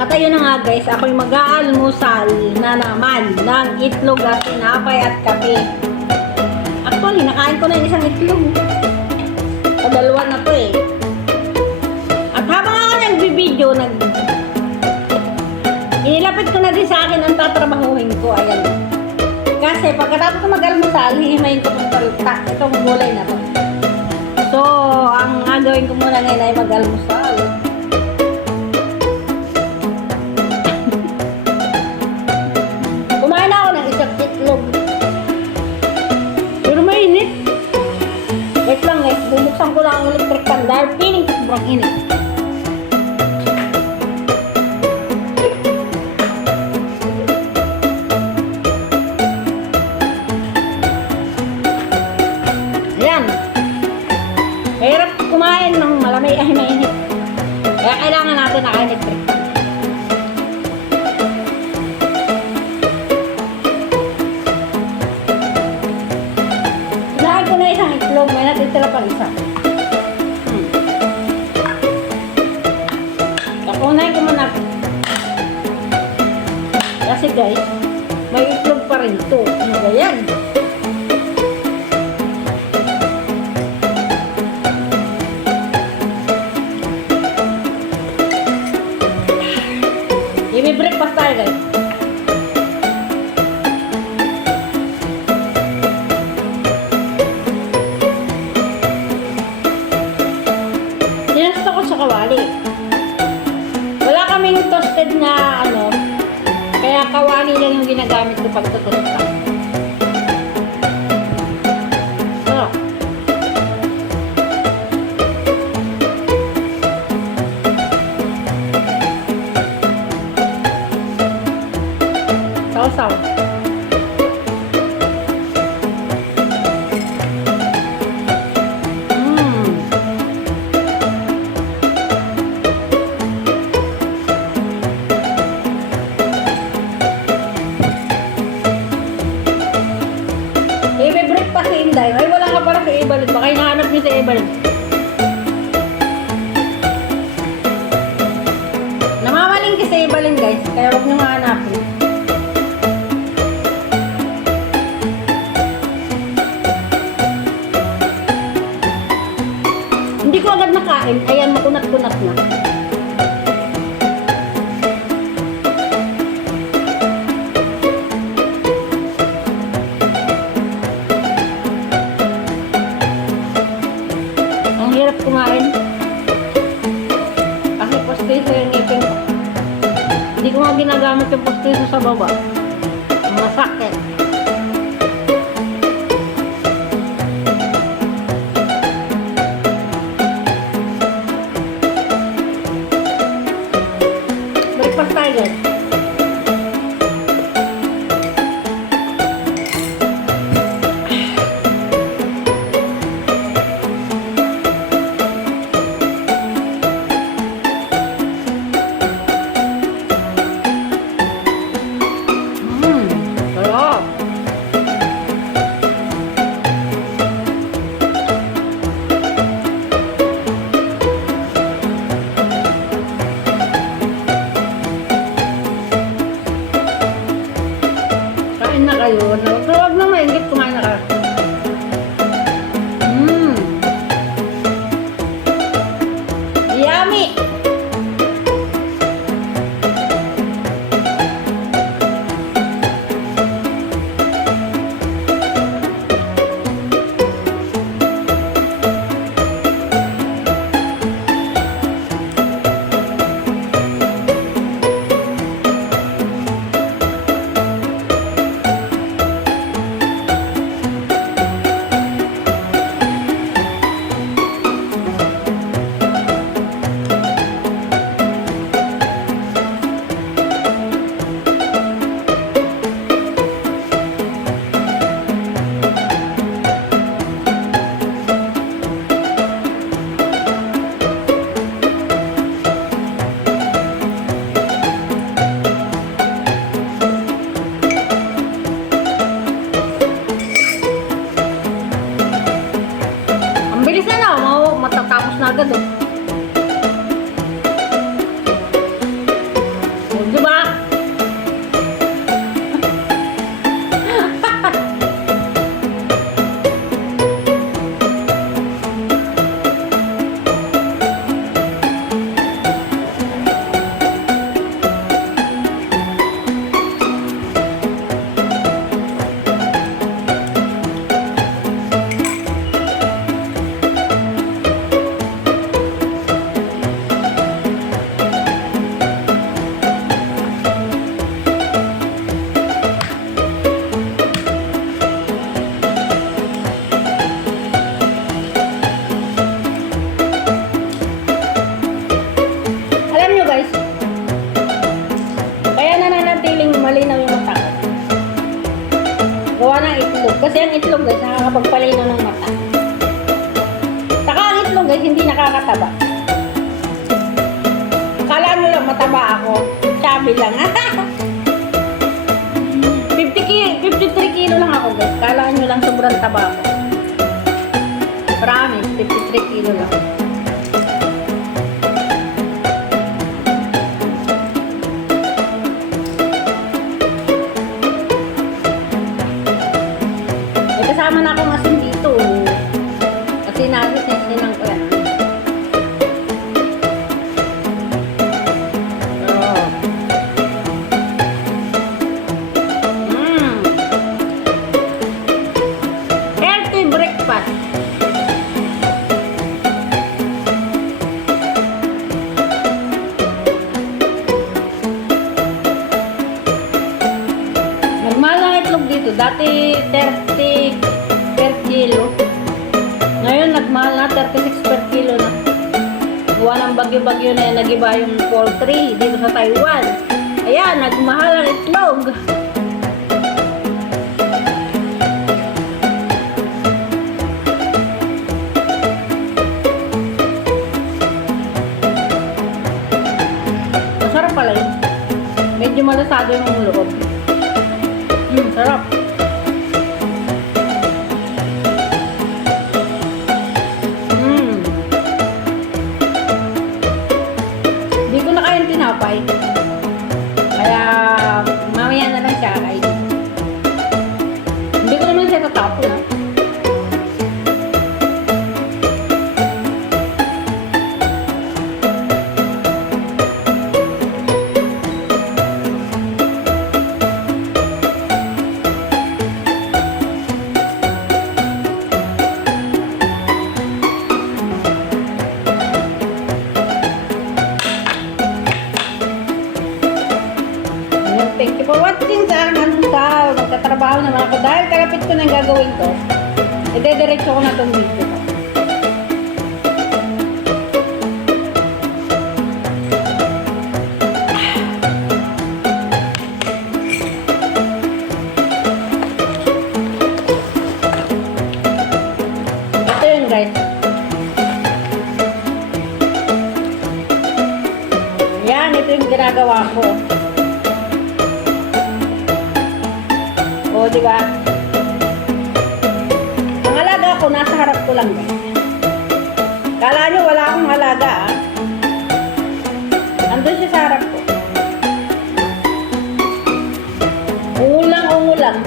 At ayun na nga guys, ako'y mag-aalmusal na naman ng itlog at tinapay at kape. Actually, nakain ko na yung isang itlog. Dalawa na to eh. At habang ako nagbibideo, inilapit ko na din sa akin ang tatrabahuhin ko. Ayan. Kasi pagkatapos ko mag-almusal, hihimayin ko itong gulay na to. So, ang gagawin ko muna ngayon ay mag-almusal. Kumain ako ng isang itlog. Pero mainit. Wait lang guys, bubuksan ko lang ang electric fan dahil piling ko sobrang init. Ayan. Mahirap kumain ng malamay ay mainit. Kaya kailangan natin naka-electric fan. Kinain ko na isang itlog, may natitira pang isa. Takunain ko muna. Kasi guys, may itlog pa rin ito. Ano ba yan? I-breakfast tayo guys. Tinasta ko sa kawali. Wala kaming toasted na kaya kawali lang yung ginagamit ko pag tutusta. So, sausaw. I-breakfast si Inday. Ay, wala ka para sa Ebalin. Baka hinahanap niyo sa Ebalin. Namamaling ka sa Ebalin guys. Kaya huwag niyo mahanapin. Hindi ko agad nakain. Ayan, makunat-kunat na. Ang hirap kumain. Kasi postiso yung ngipin ko. Hindi ko nga ginagamit yung postiso sa baba. Masakit. Breakfast tayo guys. Sarap. malinaw yung mata ko. Gawa ng itlog. Kasi ang itlog guys, nakakapagpalinaw ng mata. Saka ang itlog guys, hindi nakakataba. Akala nyo lang mataba ako. Chubby lang. 53 kilo lang ako guys. Akala nyo lang sobrang taba ako. Promise, 53 kilo lang. May kasama na akong asin dito. Kasi nagit na sinang ko yan. Healthy breakfast. Nagmahal ang itlog dito. Dati 30 per kilo. Ngayon nagmahal na 36 per kilo na. Gawa ng bagyo-bagyo na yan, nagiba yung poultry dito sa Taiwan. Ayan, nagmahal ang itlog. Masarap pala yun. Medyo malasado yung loob. Sarap. Hindi ko na kayang tinapay. Kaya mamaya na lang siya kain. Hindi ko naman siya tatapon. Thank you for watching sa aking almusal. Magtatrabaho naman ako dahil kalapit ko na yung gagawin ko. Idediretso ko na itong video ko. Ito yun guys. Yan, ito yung ginagawa ko. O, diba? Ang alaga ko, nasa harap ko lang. Kala nyo, wala akong alaga, ah. Andun siya sa harap ko. Ungulang.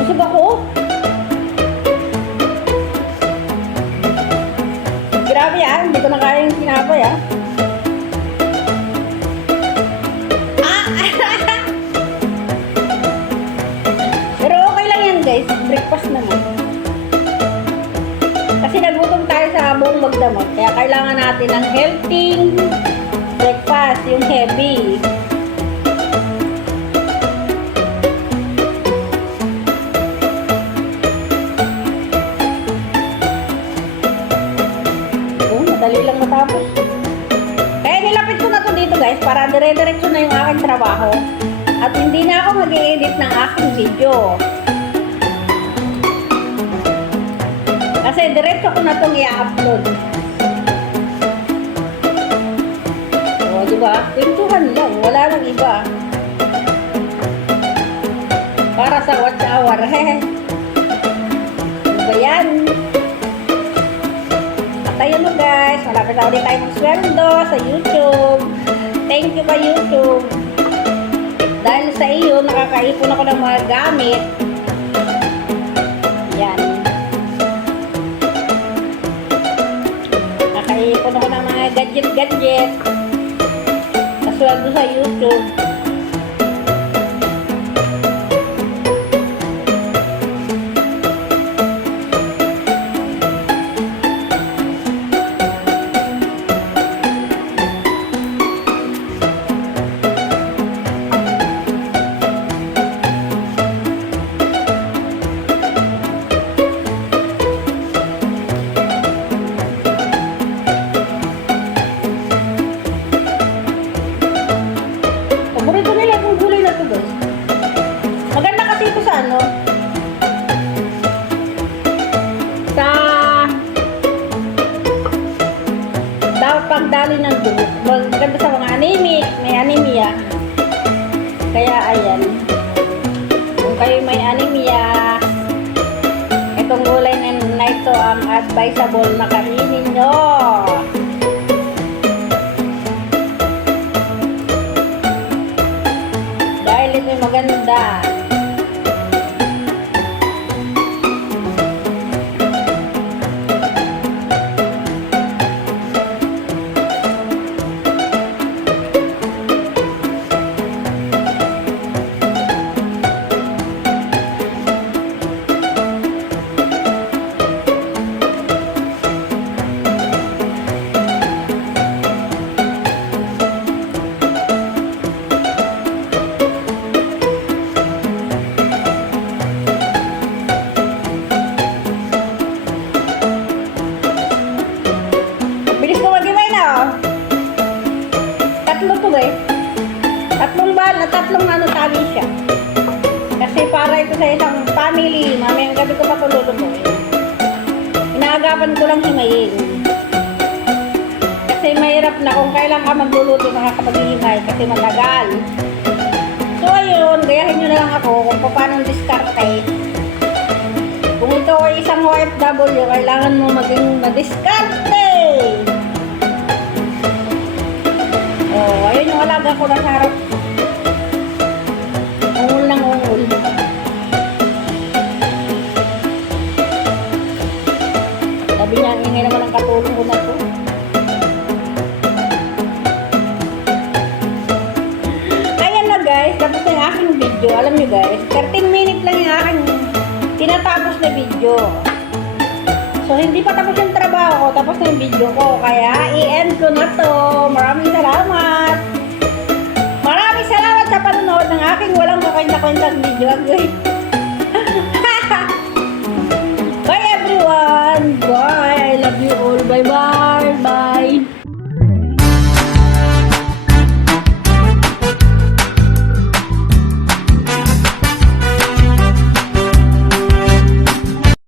Busog ako, oh. Grabe, ah. Hindi ko na kaya yung sinapay, ah. Guys, breakfast naman. Kasi nagutom tayo sa buong magdamot. Kaya kailangan natin ng healthy breakfast, yung heavy. Oh, madali lang matapos. Kaya nilapit ko na to dito guys, para dire-diretso na yung aking trabaho. At hindi na ako mag-i-edit ng aking video. Kasi diretso ko na itong i-upload. O, diba? Pintuhan lang. Wala nang iba. Para sa watch hour. Ano ba yan? At ayun mo guys. Malapit na ulit tayo magsweldo sa YouTube. Thank you kay YouTube. Dahil sa iyo, nakakaipon ako ng mga gamit. Yan. Nakaipon ako ng mga gadget-gadget. Nasweldo sa YouTube. dapat pagdali ng dugo. Maganda sa mga anemic, may anemia. Kaya ayan. Kung kayo may anemia, itong gulay na ito ang advisable na kainin nyo. Dahil ito'y maganda. Bilis ko mag-imay na, oh. Tatlo to, guys. Tatlong tali siya. Kasi para ito sa isang family. Mamayang gabi ko pa tululutuin. Inaagapan ko lang himayin. Kasi mahirap na kung kailan ka magluluto makakapag-himay kasi matagal. So, ayun. Gayahin nyo na lang ako kung paano diskarte. Kung ito ay isang OFW, kailangan mo maging madiskarte. Oh, ayun yung alaga ko na sa harap. Ungol ng ungol. Sabi niya, ang ingay naman ang katulong ko na to. Ayan na guys, tapos na yung aking video. Alam nyo guys, 13 minutes lang yung aking tinatapos na video. So, hindi pa tapos yung trabaho ko, tapos na yung video ko. Kaya, i-end ko na to. Maraming salamat. Maraming salamat sa panonood ng aking walang makwenta-kwentang video. Bye everyone. Bye. I love you all. Bye-bye.